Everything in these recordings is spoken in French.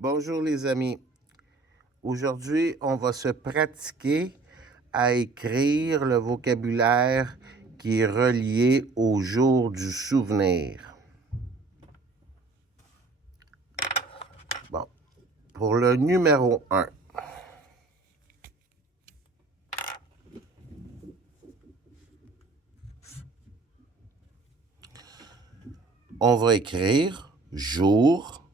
Bonjour les amis. Aujourd'hui, on va se pratiquer à écrire le vocabulaire qui est relié au jour du souvenir. Bon, pour le numéro 1. On va écrire jour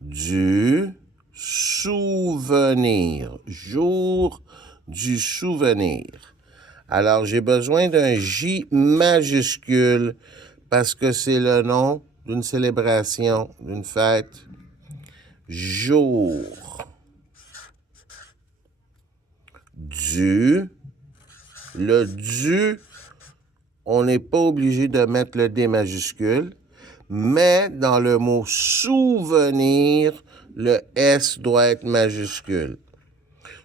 du souvenir. Jour du souvenir. Alors, j'ai besoin d'un J majuscule parce que c'est le nom d'une célébration, d'une fête. Jour du. Le du, on n'est pas obligé de mettre le D majuscule, mais dans le mot souvenir, le S doit être majuscule.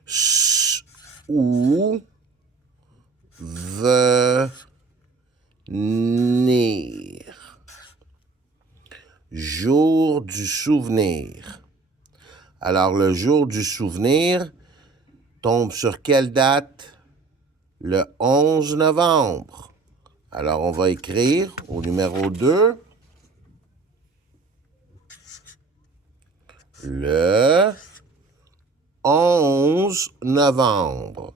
Souvenir. Jour du souvenir. Alors, le jour du souvenir tombe sur quelle date? Le 11 novembre. Alors, on va écrire au numéro 2. Le 11 novembre.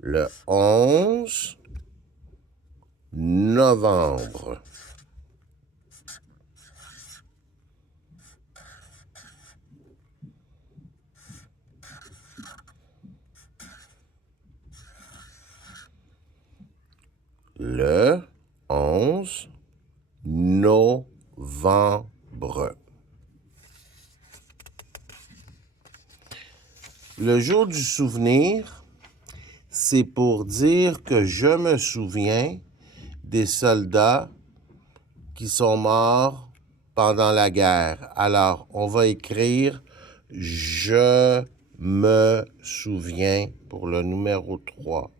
Le 11 novembre. Le 11 novembre. Le jour du souvenir, c'est pour dire que je me souviens des soldats qui sont morts pendant la guerre. Alors, on va écrire « Je me souviens » pour le numéro 3.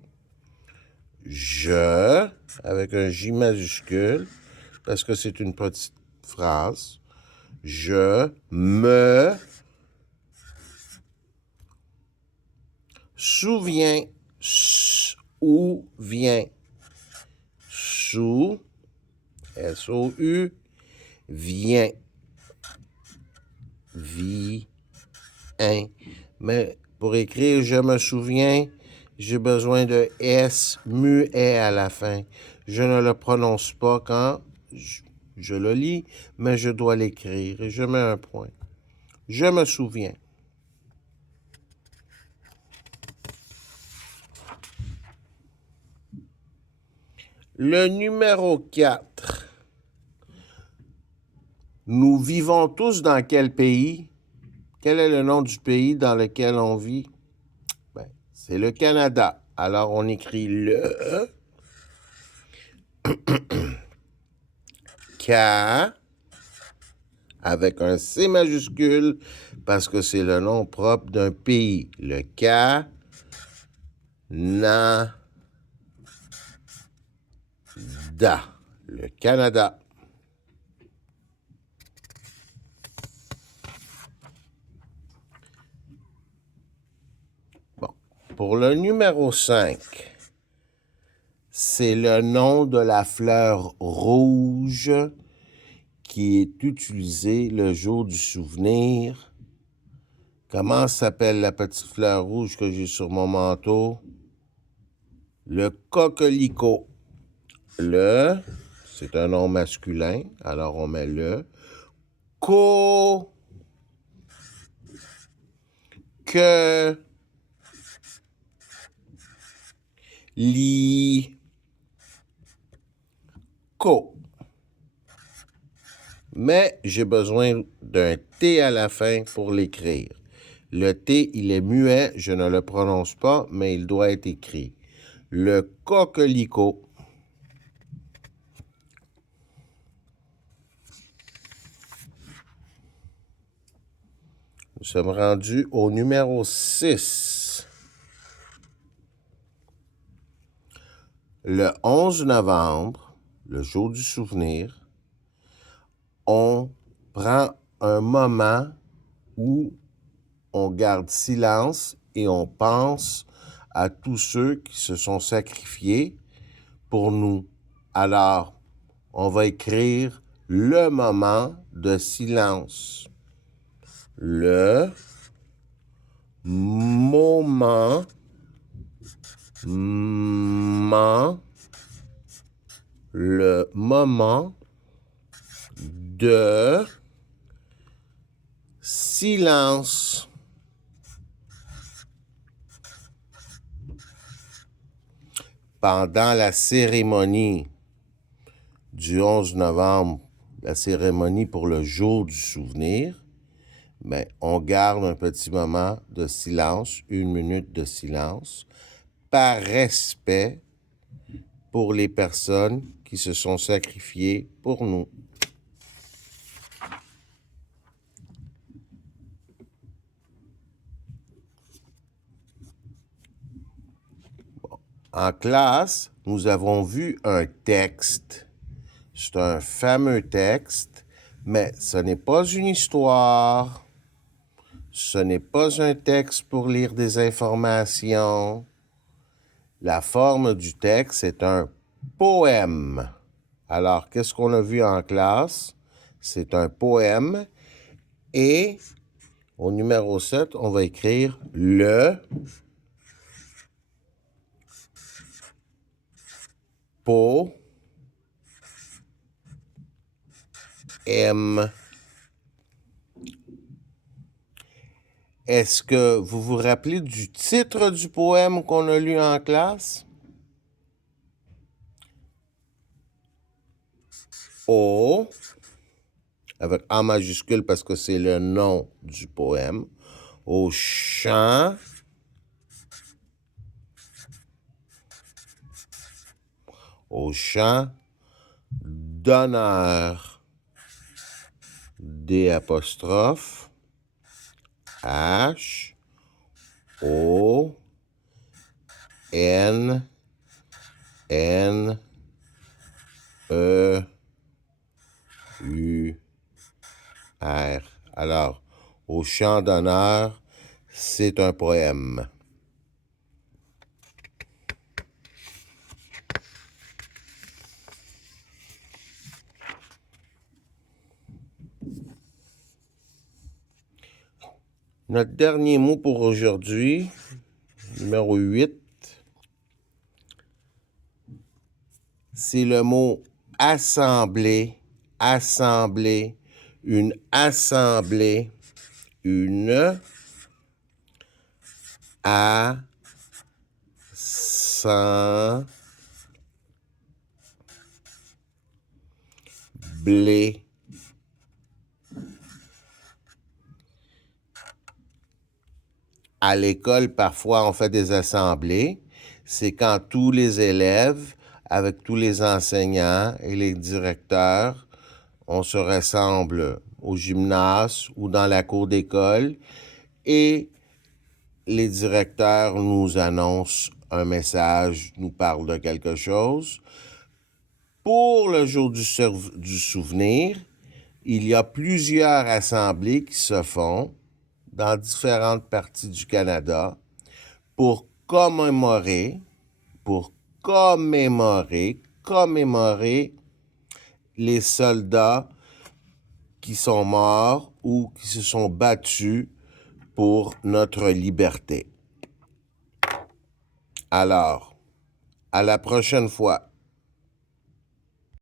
Je, avec un J majuscule, parce que c'est une petite phrase. Je me souviens. Ou vient. Sou, S-O-U, vient. Vient. Mais pour écrire « je me souviens », j'ai besoin de S muet à la fin. Je ne le prononce pas quand je le lis, mais je dois l'écrire et je mets un point. Je me souviens. Le numéro 4. Nous vivons tous dans quel pays? Quel est le nom du pays dans lequel on vit? Ben, c'est le Canada. Alors, on écrit le K avec un C majuscule parce que c'est le nom propre d'un pays. Le Canada. Le Canada. Bon. Pour le numéro 5, c'est le nom de la fleur rouge qui est utilisée le jour du souvenir. Comment s'appelle la petite fleur rouge que j'ai sur mon manteau? Le coquelicot. Le, c'est un nom masculin, alors on met le. Que. Mais j'ai besoin d'un T à la fin pour l'écrire. Le T, il est muet, je ne le prononce pas, mais il doit être écrit. Le coquelicot. Nous sommes rendus au numéro 6. Le 11 novembre, le jour du souvenir, on prend un moment où on garde silence et on pense à tous ceux qui se sont sacrifiés pour nous. Alors, on va écrire le moment de silence. Le moment le moment de silence. Pendant la cérémonie du 11 novembre, la cérémonie pour le jour du souvenir, ben, on garde un petit moment de silence, 1 minute de silence, par respect pour les personnes qui se sont sacrifiées pour nous. En classe, nous avons vu un texte. C'est un fameux texte, mais ce n'est pas une histoire. Ce n'est pas un texte pour lire des informations. La forme du texte est un poème. Alors, qu'est-ce qu'on a vu en classe? C'est un poème. Et au numéro 7, on va écrire le poème. Est-ce que vous vous rappelez du titre du poème qu'on a lu en classe? Au, avec A majuscule parce que c'est le nom du poème, au chant d'honneur, D apostrophe, H, O, N, N, E, U, R. Alors, au chant d'honneur, c'est un poème. Notre dernier mot pour aujourd'hui, numéro 8, c'est le mot assemblée. Assemblée. Une assemblée. Une assemblée. À l'école, parfois, on fait des assemblées. C'est quand tous les élèves, avec tous les enseignants et les directeurs, on se rassemble au gymnase ou dans la cour d'école et les directeurs nous annoncent un message, nous parlent de quelque chose. Pour le jour du souvenir, il y a plusieurs assemblées qui se font dans différentes parties du Canada pour commémorer les soldats qui sont morts ou qui se sont battus pour notre liberté. Alors, à la prochaine fois.